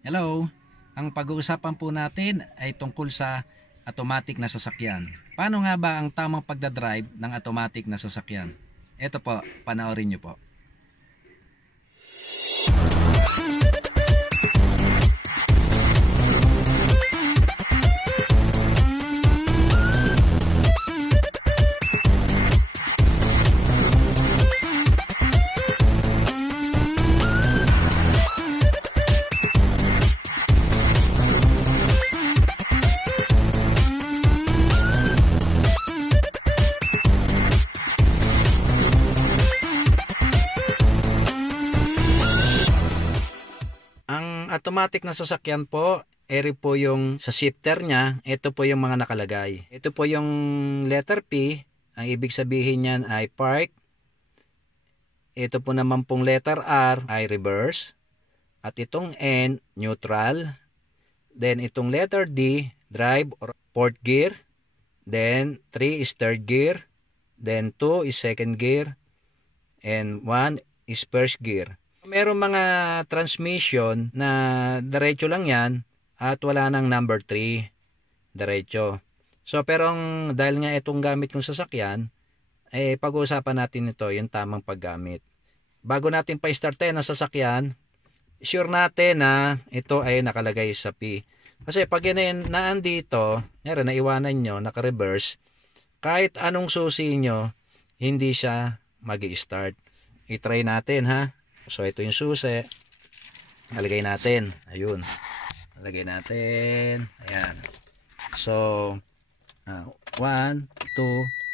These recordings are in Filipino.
Hello, ang pag-uusapan po natin ay tungkol sa automatic na sasakyan. Paano nga ba ang tamang pagdadrive ng automatic na sasakyan? Ito po, panoorin nyo po. Ang automatic na sasakyan po, eri po yung sa shifter niya, ito po yung mga nakalagay. Ito po yung letter P, ang ibig sabihin niyan ay park. Ito po naman pong letter R ay reverse. At itong N, neutral. Then itong letter D, drive or fourth gear. Then 3 is third gear. Then 2 is second gear. And 1 is first gear. Merong mga transmission na diretso lang yan at wala nang number 3. Diretso. So pero dahil nga itong gamit kong sasakyan, pag-uusapan natin ito, yung tamang paggamit. Bago natin pa-startin ang sasakyan, sure natin na ito ay nakalagay sa P. Kasi pag naan dito, naiwanan nyo, naka-reverse, kahit anong susi nyo, hindi siya mag-i-start. I-try natin ha. So ito yung susi. Nalagay natin. Ayun. Nalagay natin. Ayan. So 1, 2,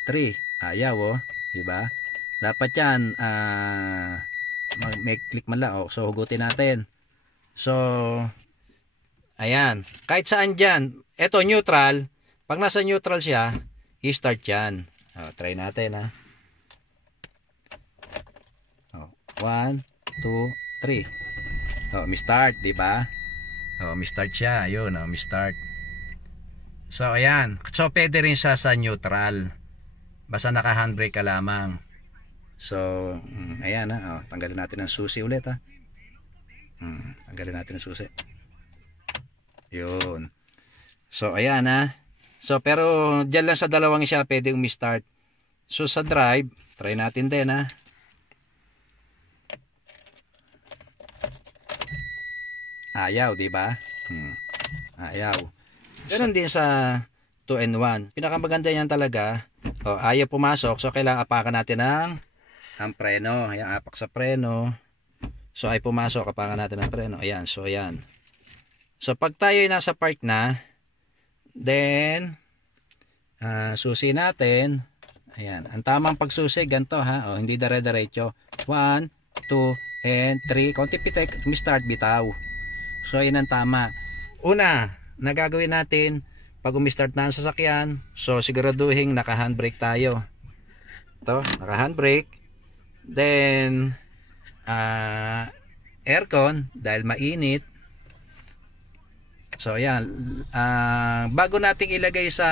3. Ayaw oh. Diba? Dapat yan may click man lang. Oh. So hugutin natin. So ayan. Kahit saan dyan. Ito neutral. Pag nasa neutral siya, i-start yan. Try natin ha. 1, 2, 3. May start, di ba? May start siya. Ayun, may start. So, ayan. So, pwede rin siya sa neutral. Basta naka-handbrake ka lamang. So, ayan ha. Tanggalin natin ang susi ulit ha. Tanggalin natin ang susi. Yun. So, ayan ha. So, pero dyan lang sa dalawang siya pwede umi-start. So, sa drive, try natin din ha. Ayaw, di ba? Ayaw. Ganon din sa 2-in-1. Pinakamaganda niyan talaga. Ayaw pumasok. So, kailangan apakan natin ang preno. Ayan, apak sa preno. So, ay pumasok. Apakan natin ang preno. Ayan. So, ayan. So, pag tayo ay nasa park na, then, susi natin. Ayan. Ang tamang pagsusi, ganito ha. Hindi dire-diretso. 1, 2, and 3. Konti pitek. Start, bitaw. So, yun ang tama. Una, nagagawin natin, pag umi-start na ang sasakyan, so siguraduhin naka-handbrake tayo. Ito, naka-handbrake. Then, aircon, dahil mainit. So, yan. Bago nating ilagay sa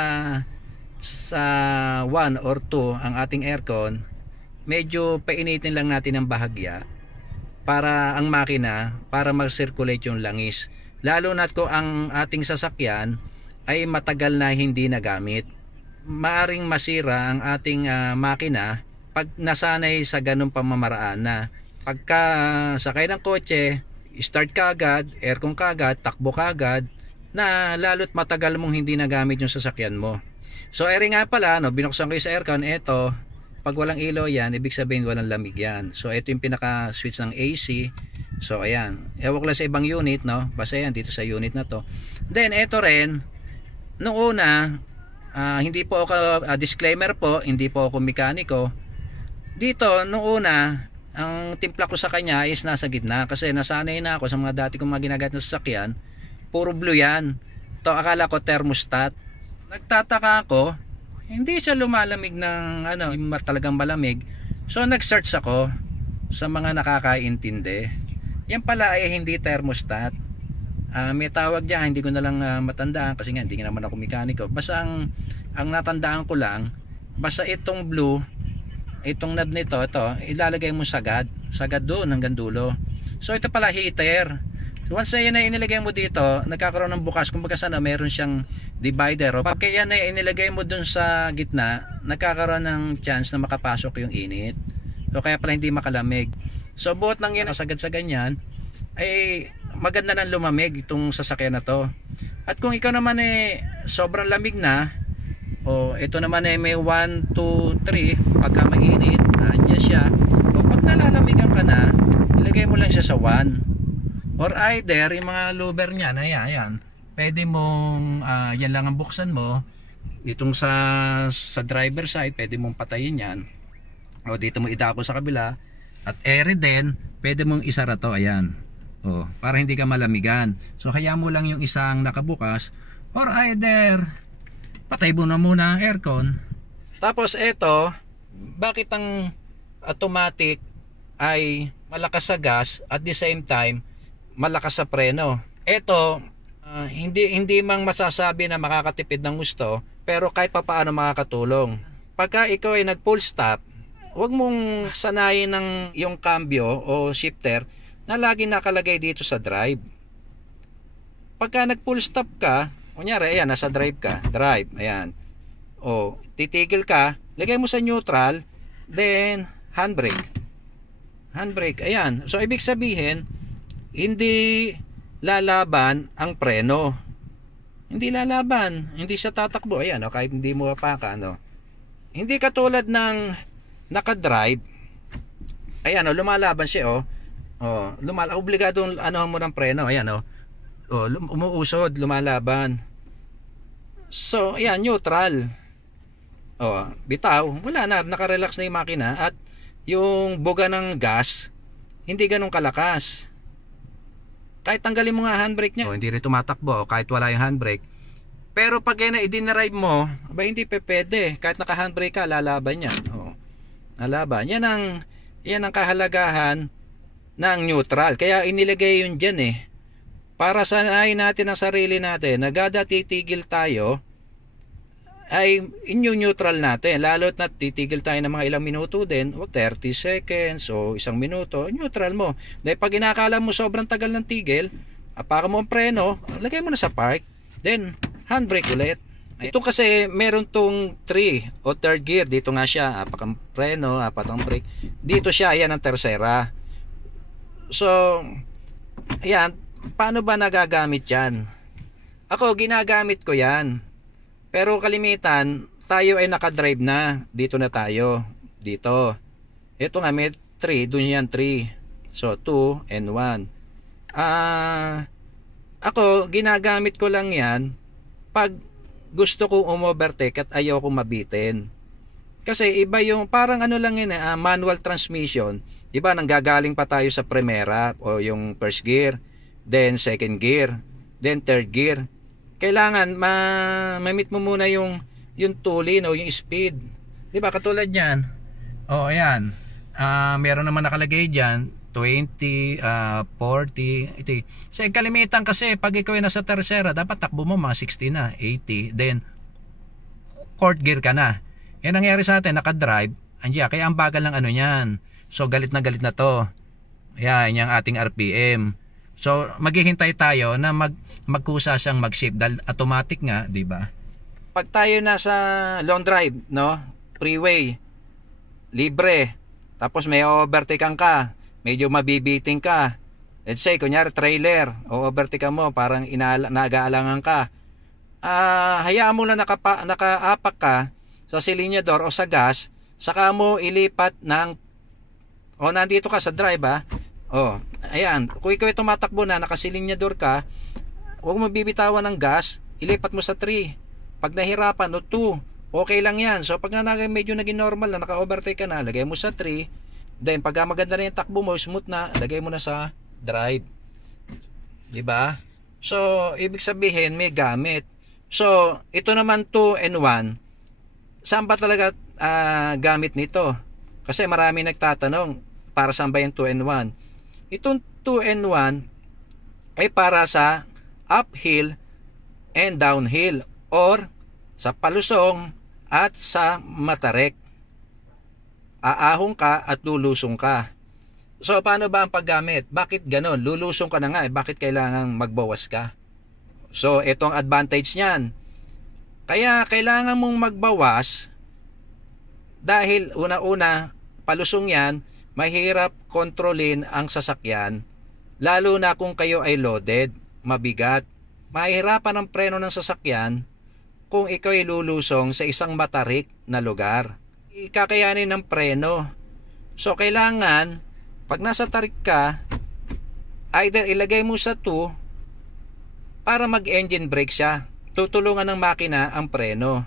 1 or 2 ang ating aircon, medyo painitin lang natin ang bahagya para ang makina, para mag-circulate yung langis. Lalo na kung ang ating sasakyan ay matagal na hindi nagamit. Maaring masira ang ating makina pag nasanay sa ganung pamamaraan na pagka sakay ng kotse, start ka agad, aircon ka agad, takbo ka agad, na lalo't matagal mong hindi nagamit yung sasakyan mo. So, nga pala, binuksan ko yung sa aircon, eto, pag walang ilaw yan, ibig sabihin walang lamig yan. So, ito yung pinaka-switch ng AC. So, ayan. Ewan ko lang sa ibang unit, no? Basta yan, dito sa unit na to. Then, ito rin, noong una, hindi po ako, disclaimer po, hindi po ako mekaniko. Dito, noong una, ang timpla ko sa kanya is nasa gitna. Kasi nasanay na ako sa mga dati kong mga ginagamit na sasakyan. Puro blue yan. To akala ko thermostat. Nagtataka ako, hindi siya lumalamig ng talagang malamig. So nag-search ako sa mga nakakaintindi. Yan pala ay hindi thermostat. May tawag diyan, hindi ko na lang matandaan kasi nga hindi naman ako mekaniko. Basta ang natandaan ko lang, basta itong blue, itong knob nito, ilalagay mo sagad doon hanggang dulo. So ito pala heater. Once na yan na inilagay mo dito, nagkakaroon ng bukas, kumbaga sana meron siyang divider. O pag yan na inilagay mo dun sa gitna, nagkakaroon ng chance na makapasok yung init. So kaya pala hindi makalamig. So buot ng yan sagad sa ganyan, ay maganda nang lumamig itong sasakyan na to. At kung ikaw naman sobrang lamig na, ito naman may 1, 2, 3 pagka mainit, andyan siya. O pag nalalamigan ka na, ilagay mo lang siya sa 1. Or either yung mga louver niyan, ayan, pwede mong yan lang ang buksan mo. Itong sa driver side, pwede mong patayin yan. O dito mo idako sa kabila. At ere din, pwede mong isara to, ayan. Para hindi ka malamigan. So kaya mo lang yung isang nakabukas. Or either patay mo na muna ang aircon. Tapos ito, bakit ang automatic ay malakas sa gas at the same time malakas sa preno? Ito, hindi mang masasabi na makakatipid ng gusto, pero kahit papaano makakatulong. Pagka ikaw ay nag full stop, huwag mong sanayin ng yung cambio o shifter na lagi nakalagay dito sa drive. Pagka nag full stop ka, kunyari ayan, nasa drive ka, drive, ayan, titigil ka, lagay mo sa neutral, then handbrake, ayan. So ibig sabihin, hindi lalaban ang preno. Hindi lalaban, hindi siya tatakbo. Ayan, kahit hindi mo apakan, Hindi katulad ng naka-drive. Ayan, lumalaban siya, obligado mo ng preno. Ayan, umuusod, lumalaban. So, ayan, neutral. Bitaw, wala na, naka-relax na yung makina at yung buga ng gas hindi ganun kalakas. Kahit tanggalin mo nga handbrake niya, hindi rin tumatakbo kahit wala yung handbrake. Pero pag yan na i-dinerive mo, hindi pwede. Kahit naka-handbrake ka, lalaban yan. Lalaban. Yan ang kahalagahan ng neutral. Kaya inilagay yun dyan para sanayin natin ang sarili natin. Nagada titigil tayo, ay neutral natin. Lalo na titigil tayo ng mga ilang minuto din, 30 seconds o 1 minuto, neutral mo. Dahil pag inakala mo sobrang tagal ng tigil, apaka mo ang preno, lagay mo na sa park, then handbrake ulit. Ito kasi meron tong 3 o third gear, dito nga siya, apak ang preno, apat ang brake, dito siya, yan ang tersera. So ayan, paano ba nagagamit yan? Ako, ginagamit ko yan. Pero kalimitan, tayo ay nakadrive na. Dito na tayo. Dito. Ito nga, may 3. Doon yan 3. So, 2 and 1. Ako, ginagamit ko lang yan pag gusto kong umovertake at ayaw kong mabitin. Kasi iba yung, parang lang yun, manual transmission. Iba, nanggagaling pa tayo sa primera o yung first gear, then second gear, then third gear. Kailangan ma-meet mo muna yung tulin o yung speed. 'Di ba? Katulad niyan. Ayan. Meron naman nakalagay diyan 20, 40, 80. Sa kalimitan kasi pag ikaw ay nasa tercera, dapat takbo mo mga 60 na, 80, then fourth gear ka na. Yan nangyari sa atin, naka-drive, kaya ang bagal ng niyan. So galit na to. Ayan, yung ating RPM. So maghihintay tayo na magkusa siyang mag-shift dahil automatic nga, 'di ba? Pag tayo nasa long drive, freeway, libre, tapos may overtakean ka, medyo mabibiting ka. Let's say kunyari trailer, o overtakean mo, parang nag-aalangan ka. Hayaan mo lang nakaapak ka sa silinyador o sa gas, saka mo ilipat nandito ka sa drive ayan, kung ikaw ay tumatakbo na, nakasilinyador ka, huwag mo bibitawan ng gas, ilipat mo sa 3. Pag nahirapan, 2, okay lang yan. So pag medyo naging normal na, naka-overtake ka na, lagay mo sa 3. Then pag maganda na yung takbo mo, smooth na, lagay mo na sa drive. Diba? So ibig sabihin, may gamit. So ito naman 2 and 1, saan ba talaga gamit nito? Kasi marami nagtatanong, para saan ba yung 2 and 1? Itong 2 and 1 ay para sa uphill and downhill, or sa palusong at sa matarik. Aahon ka at lulusong ka. So paano ba ang paggamit? Bakit ganon? Lulusong ka na nga, bakit kailangan magbawas ka? So ito ang advantage niyan. Kaya kailangan mong magbawas dahil una-una, palusong yan, mahirap kontrolin ang sasakyan, lalo na kung kayo ay loaded, mabigat. Mahirapan ang preno ng sasakyan kung ikaw ay lulusong sa isang matarik na lugar. Ikakayanin ng preno. So kailangan, pag nasa tarik ka, either ilagay mo sa 2 para mag-engine brake siya. Tutulungan ng makina ang preno.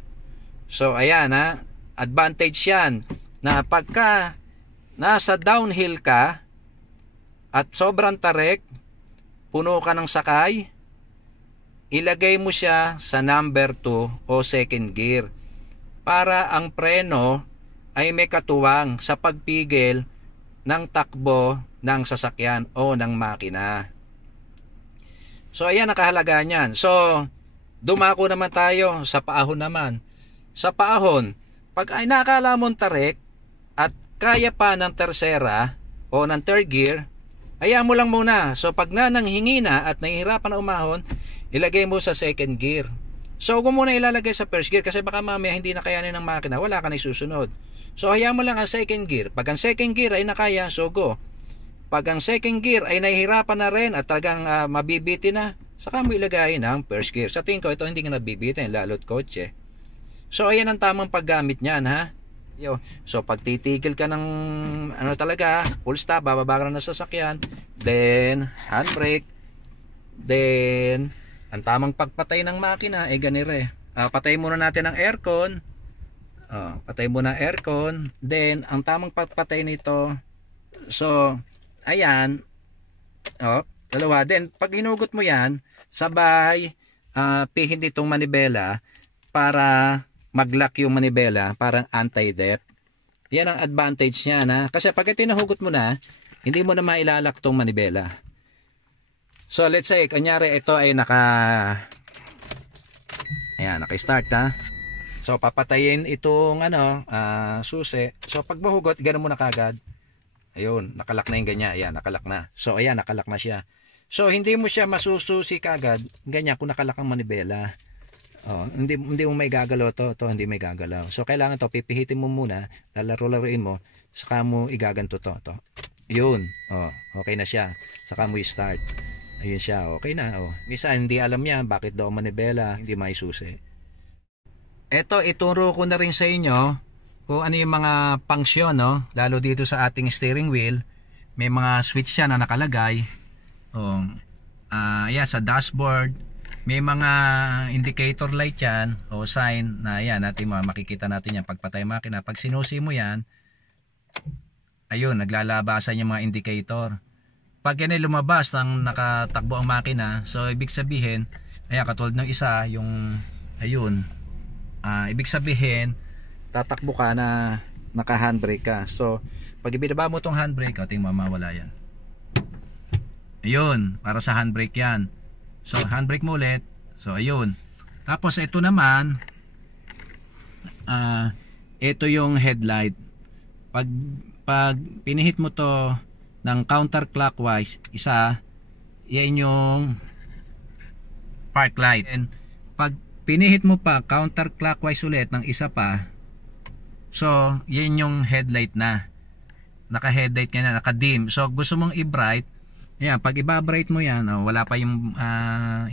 So ayan ha, advantage yan na pagka nasa downhill ka at sobrang tarik, puno ka ng sakay, ilagay mo siya sa number 2 o second gear para ang preno ay may katuwang sa pagpigil ng takbo ng sasakyan o ng makina. So ayan ang kahalagaan niyan. So dumako naman tayo sa paahon naman. Sa paahon, pag ay nakakala mong tarik at kaya pa ng tersera o ng third gear, hayaan mo lang muna. So pag nananghingi na at nahihirapan na umahon, ilagay mo sa second gear. So huwag mo muna ilalagay sa first gear kasi baka mamaya hindi na kayanin ng makina, wala ka na isusunod. So hayaan mo lang ang second gear. Pag ang second gear ay nakaya, so go. Pag ang second gear ay nahihirapan na rin at talagang mabibitin na, saka mo ilagay ng first gear. Sa tingin ko ito hindi ka nabibitin, lalo't kotse. So ayan ang tamang paggamit niyan ha. So pag titigil ka ng talaga, full stop, bababa ka na sa sasakyan, then handbrake, then ang tamang pagpatay ng makina ay ganire. Patay muna natin ang aircon. Patay muna ang aircon, then ang tamang pagpatay nito. So ayan, dalawa. Then pag hinugot mo yan, sabay pihin itong manibela para mag-lock yung manibela, parang anti-dep. Yan ang advantage niya na. Kasi pag tinahugot mo na, hindi mo na mailalak tong manibela. So let's say, kanyari ito ay naka-start ha. So papatayin itong susi. So pag mahugot, gano'n mo na kagad. Ayun, nakalak na yung ganyan. Ayan, nakalak na. So ayan, nakalak na siya. So hindi mo siya masususi kagad, ganyan kung nakalak ang manibela. Hindi mo may gagalaw to hindi may gagalaw. So kailangan to pipihitin mo muna, lalaro-laruin mo, saka mo igaganto to. Yun. Okay na siya. Saka mo i-start. Ayun siya, okay na. Minsan hindi alam niya bakit daw manibela hindi maisusi. Ito ituro ko na rin sa inyo kung ano yung mga function, lalo dito sa ating steering wheel. May mga switch yan na nakalagay. Sa dashboard may mga indicator light yan o sign na yan natin makikita natin yan pagpatay makina. Pag sinusi mo yan, ayun, naglalabasan yung mga indicator. Pag yan ay lumabas ng nakatakbo ang makina, so ibig sabihin, katulad ng isa, yung ayun, ibig sabihin tatakbo ka na naka handbrake ka. So pag ibinaba mo tong handbrake, tingnan mamawala yan. Ayun, para sa handbrake yan. So handbrake mo ulit. So ayun. Tapos ito naman, ito yung headlight. Pag pinihit mo to ng counterclockwise, isa, yan yung park light. And pag pinihit mo pa counterclockwise ulit ng isa pa, so yan yung headlight na. Naka-headlight ka na, naka-dim. So gusto mong i-bright, yan, pag i-bright mo yan, wala pa yung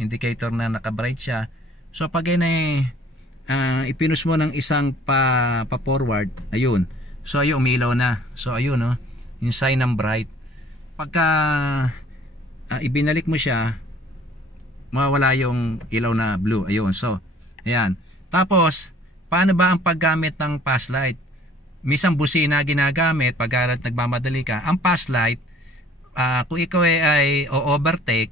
indicator na naka-bright siya. So pag yan ay ipinus mo ng isang pa-forward, ayun. So ayun, umilaw na. So ayun, yung sign ng bright. Pagka ibinalik mo siya, mawawala yung ilaw na blue. Ayun, so ayan. Tapos paano ba ang paggamit ng pass light? Minsan busina ginagamit pag nagmamadali ka. Ang pass light, kung ikaw ay overtake,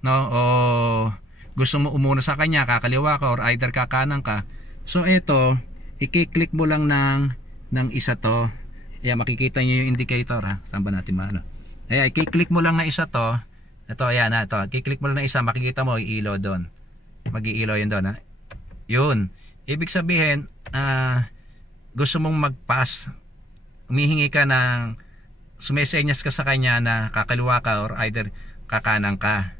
o gusto mo umuna sa kanya, kakaliwa ka or either kakanan ka, so ito, i-click mo lang ng isa to. Ayan, makikita nyo yung indicator ha. Saan ba natin maano? Ayan, i-click mo lang na isa to. Ito, ayan ha, ito. I-click mo lang na isa, makikita mo, iilaw doon. Mag-iilaw yun doon ha. Yun. Ibig sabihin, gusto mong mag-pass, humihingi ka ng sumesenyas ka sa kanya na kakaliwa ka or either kakanan ka.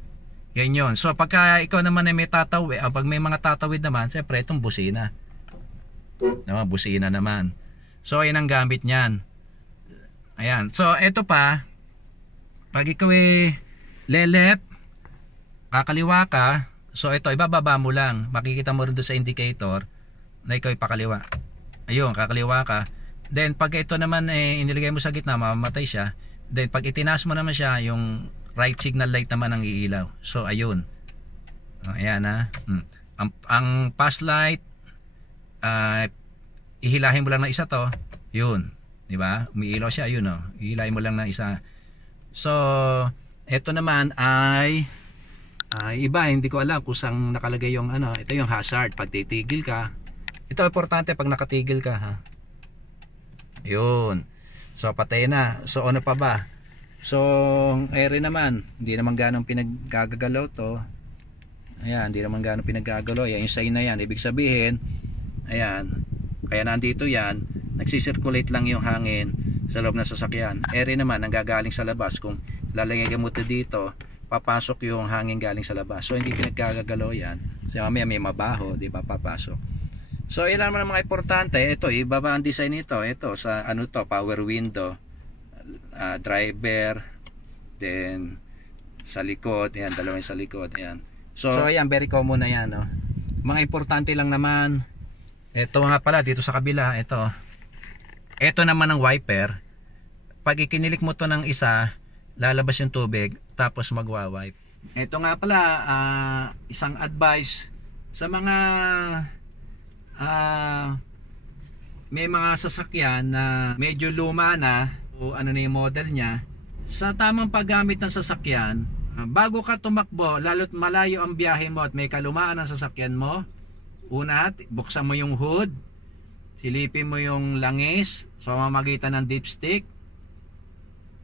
Yan yun. So pagka ikaw naman ay may tatawid, pag may mga tatawid naman, siyempre itong busina. Naman, busina naman. So yan ang gamit niyan. Ayan. So ito pa, pag ikaw ay lelep, kakaliwa ka, so ito ibababa mo lang. Makikita mo rin doon sa indicator na ikaw ay pakaliwa. Ayun, kakaliwa ka. Then pag ito naman iniligay mo sa gitna, mamamatay siya. Then pag itinaas mo naman siya, yung right signal light naman ang iilaw. So ayun. Ayan ha. Ang pass light, ihilahin mo lang ng isa to. Yun. Diba? Umiilaw siya. Yun o. Ihilahin mo lang ng isa. So ito naman ay iba. Hindi ko alam kung saan nakalagay yung ano. Ito yung hazard. Pag titigil ka. Ito importante pag nakatigil ka ha. Yun. So patay na. So ano pa ba? So ere naman, hindi naman ganong pinaggagalaw to. Ayan, hindi naman ganong pinaggagalaw. Ayan, yung sign na yan. Ibig sabihin, ayan, kaya nandito yan, nagsisirculate lang yung hangin sa loob ng sasakyan. Ere naman, nanggagaling sa labas. Kung lalagay mo ito dito, papasok yung hangin galing sa labas. So hindi pinaggagalaw yan. Kasi mamaya may mabaho, di ba, papasok. So ilan naman ang mga importante. Ito, ibaba ang design nito. Ito, sa ano to, power window, driver, then sa likod, ayan, dalawang sa likod, ayan. So ayan, very common na yan, no? Mga importante lang naman, ito nga pala, dito sa kabila, ito naman ang wiper. Pag ikinilik mo to ng isa, lalabas yung tubig, tapos magwa-wipe. Ito nga pala, isang advice sa mga may mga sasakyan na medyo luma na o ano na yung model niya. Sa tamang paggamit ng sasakyan, bago ka tumakbo, lalo't malayo ang biyahe mo at may kalumaan ng sasakyan mo, una, buksan mo yung hood, silipin mo yung langis sa pamamagitan ng dipstick,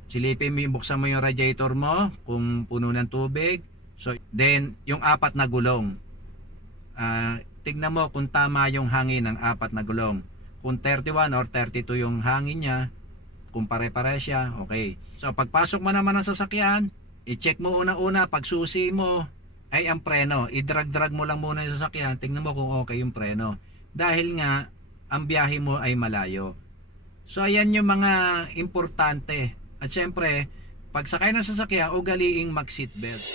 silipin mo yung, buksan mo yung radiator mo kung puno ng tubig. So then yung apat na gulong, tignan mo kung tama yung hangin ng apat na gulong. Kung 31 or 32 yung hangin niya, kung pare-pare siya, okay. So pagpasok mo naman ng sasakyan, i-check mo una-una, pag susi mo ay ang preno, i-drag-drag mo lang muna yung sasakyan, tignan mo kung okay yung preno. Dahil nga, ang biyahe mo ay malayo. So ayan yung mga importante. At syempre, pag sakay ng sasakyan, ugaliing mag-seatbelt.